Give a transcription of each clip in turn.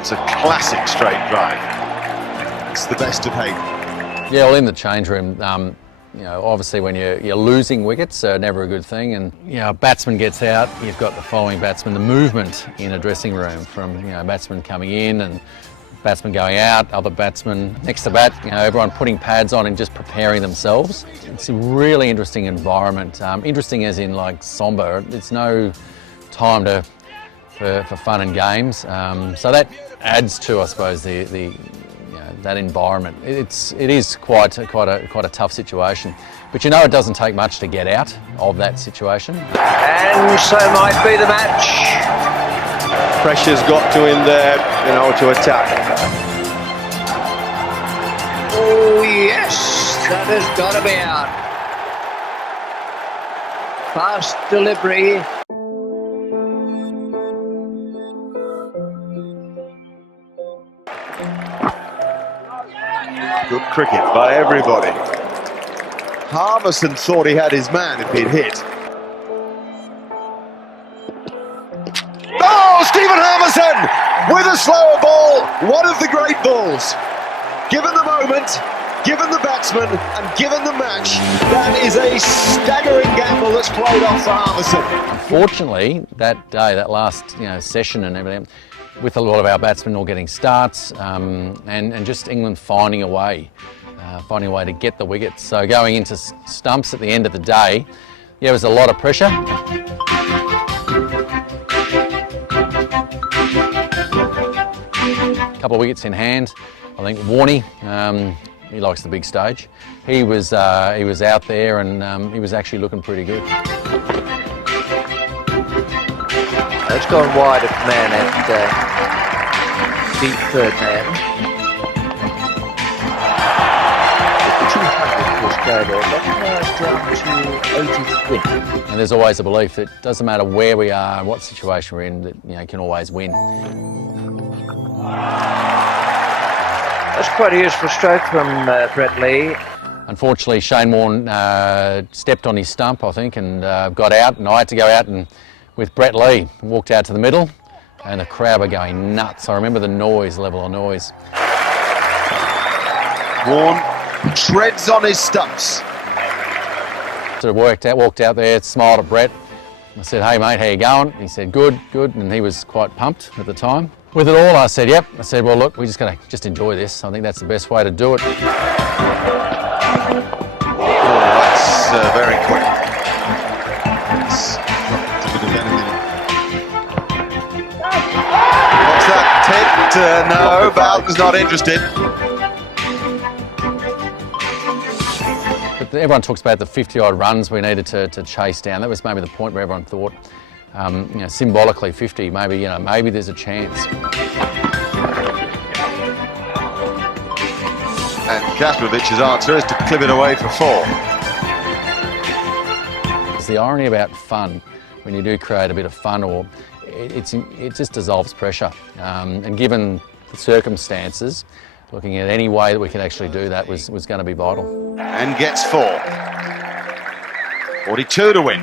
It's a classic straight drive. It's the best of Hayden. Yeah, well, in the change room, you know, obviously when you're losing wickets, never a good thing. And, you know, a batsman gets out, you've got the following batsman. The movement in a dressing room from, you know, batsman coming in and batsman going out, other batsmen next to bat, you know, everyone putting pads on and just preparing themselves. It's a really interesting environment. Interesting as in like somber. It's no time for fun and games. So that adds to, I suppose, the you know, that environment. It is quite a tough situation, but you know it doesn't take much to get out of that situation. And so might be the match. Pressure's got to him there, you know, to attack. Oh yes, that has got to be out. Fast delivery. Good cricket by everybody. Harmison thought he had his man if he'd hit. Oh, Stephen Harmison with a slower ball. One of the great balls. Given the moment, given the batsman, and given the match, that is a staggering gamble that's played off for Harmison. Unfortunately, that day, that last session and everything, with a lot of our batsmen all getting starts, and just England finding a way to get the wickets. So going into stumps at the end of the day, yeah, it was a lot of pressure. A couple of wickets in hand. I think Warney, he likes the big stage. He was out there and he was actually looking pretty good. It's gone wide of man at deep third man. 200 was carried on, but now it's down to 80 to 20. And there's always a belief that it doesn't matter where we are and what situation we're in, that you can always win. That's quite a useful stroke from Brett Lee. Unfortunately, Shane Warne stepped on his stump, I think, and got out, and I had to go out and with Brett Lee, walked out to the middle, and the crowd were going nuts. I remember the noise, level of noise. Warne treads on his stumps. So walked out there, smiled at Brett. I said, "Hey mate, how you going?" He said, "Good, good," and he was quite pumped at the time. With it all, I said, "Yep." I said, "Well, look, we're just going to enjoy this. I think that's the best way to do it." Oh, that's very quick. What's that, Ted? No, Bowden's not interested. But everyone talks about the 50-odd runs we needed to chase down. That was maybe the point where everyone thought, symbolically 50. Maybe there's a chance. And Kasprowicz's answer is to clip it away for 4. It's the irony about fun. When you do create a bit of fun, or it just dissolves pressure. And given the circumstances, looking at any way that we could actually do that was going to be vital. And gets 4. 42 to win.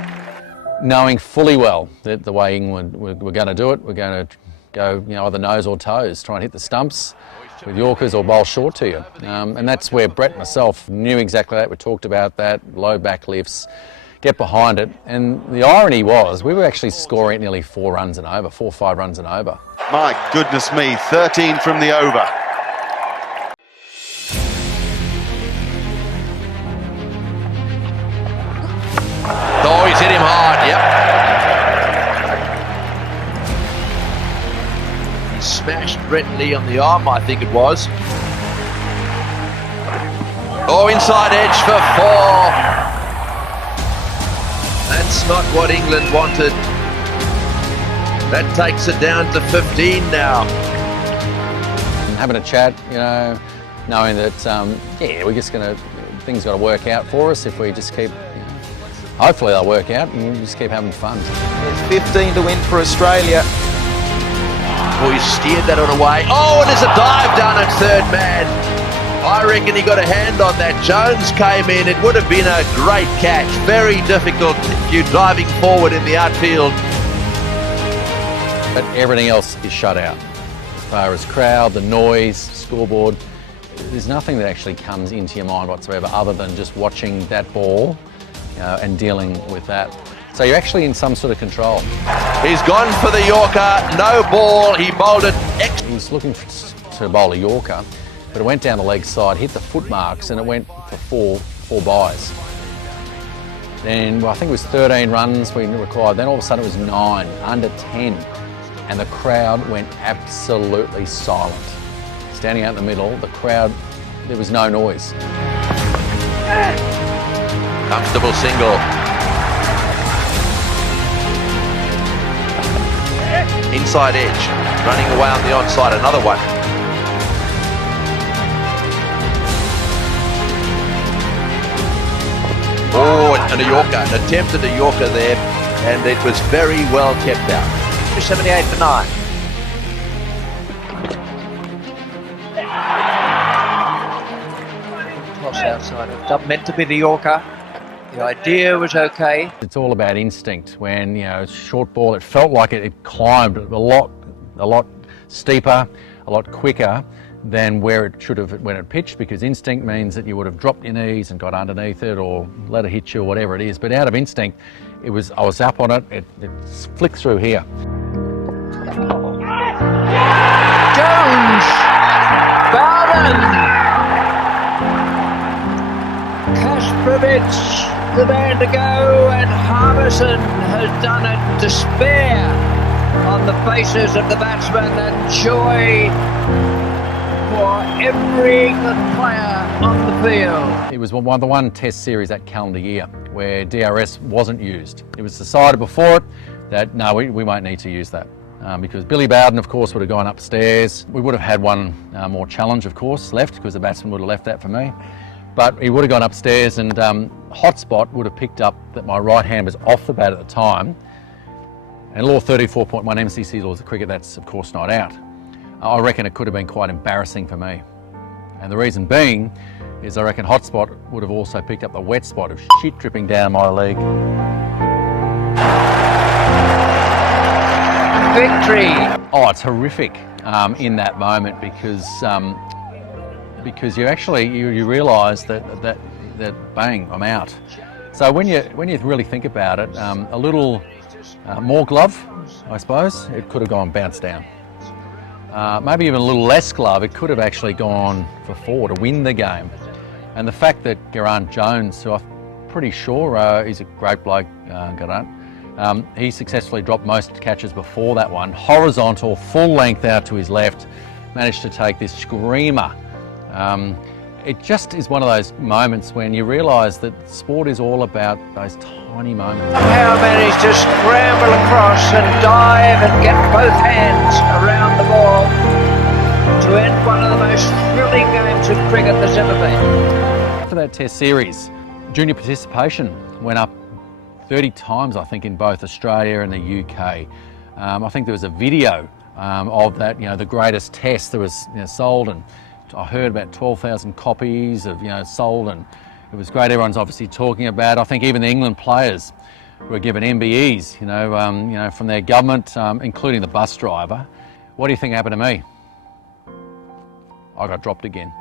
Knowing fully well that the way England were going to do it, we're going to go either nose or toes, try and hit the stumps with Yorkers or bowl short to you. And that's where Brett and myself knew exactly that. We talked about that, low back lifts, get behind it. And the irony was we were actually scoring at nearly 4 runs and over, 4 or 5 runs and over. My goodness me, 13 from the over. Oh, he's hit him hard, yep. He smashed Brett Lee on the arm, I think it was. Oh, inside edge for 4. That's not what England wanted. That takes it down to 15 now. Having a chat, knowing that, we're just things got to work out for us if we just keep, hopefully they'll work out and we'll just keep having fun. There's 15 to win for Australia. Oh, he steered that on away. Oh, and there's a dive down at third man. I reckon he got a hand on that. Jones came in. It would have been a great catch. Very difficult if you're driving forward in the outfield. But everything else is shut out. As far as crowd, the noise, scoreboard, there's nothing that actually comes into your mind whatsoever other than just watching that ball and dealing with that. So you're actually in some sort of control. He's gone for the Yorker. No ball. He bowled it. He was looking to bowl a Yorker, but it went down the leg side, hit the foot marks, and it went for four byes. Then I think it was 13 runs we required. Then all of a sudden it was 9, under 10. And the crowd went absolutely silent. Standing out in the middle, the crowd, there was no noise. Comfortable single. Inside edge, running away on the onside, another one. Oh, and a Yorker, an attempted a Yorker there, and it was very well kept out. 278 for 9. Toss outside of dub, meant to be the Yorker. The idea was okay. It's all about instinct. When, you know, short ball, it felt like it climbed a lot steeper, a lot quicker than where it should have when it pitched, because instinct means that you would have dropped your knees and got underneath it or let it hit you or whatever it is. But out of instinct, I was up on it, it flicked through here. Jones! Bowden! Kasprowicz, the man to go, and Harbison has done it to spare on the faces of the batsmen, and joy for every England player on the field. It was the one test series that calendar year where DRS wasn't used. It was decided before it that no, we won't need to use that. Because Billy Bowden, of course, would have gone upstairs. We would have had one more challenge, of course, left, because the batsman would have left that for me. But he would have gone upstairs, and Hotspot would have picked up that my right hand was off the bat at the time. And law 34.1 MCC laws of cricket, that's of course not out. I reckon it could have been quite embarrassing for me. And the reason being is I reckon Hotspot would have also picked up the wet spot of shit dripping down my leg. Victory! Oh, it's horrific in that moment because you actually you realise that bang, I'm out. So when you really think about it, a little more glove, I suppose, it could have bounced down. Maybe even a little less glove, it could have actually gone for 4 to win the game. And the fact that Geraint Jones, who I'm pretty sure he's a great bloke, Geraint, he successfully dropped most catches before that one, horizontal, full length out to his left, managed to take this screamer. It just is one of those moments when you realise that sport is all about those tiny moments. Somehow managed to scramble across and dive and get both hands around the ball to end one of the most thrilling games of cricket there's ever been. After that test series, junior participation went up 30 times, I think, in both Australia and the UK. I think there was a video of that, the greatest test that was sold, and I heard about 12,000 copies of, sold, and it was great. Everyone's obviously talking about it. I think even the England players were given MBEs, from their government, including the bus driver. What do you think happened to me? I got dropped again.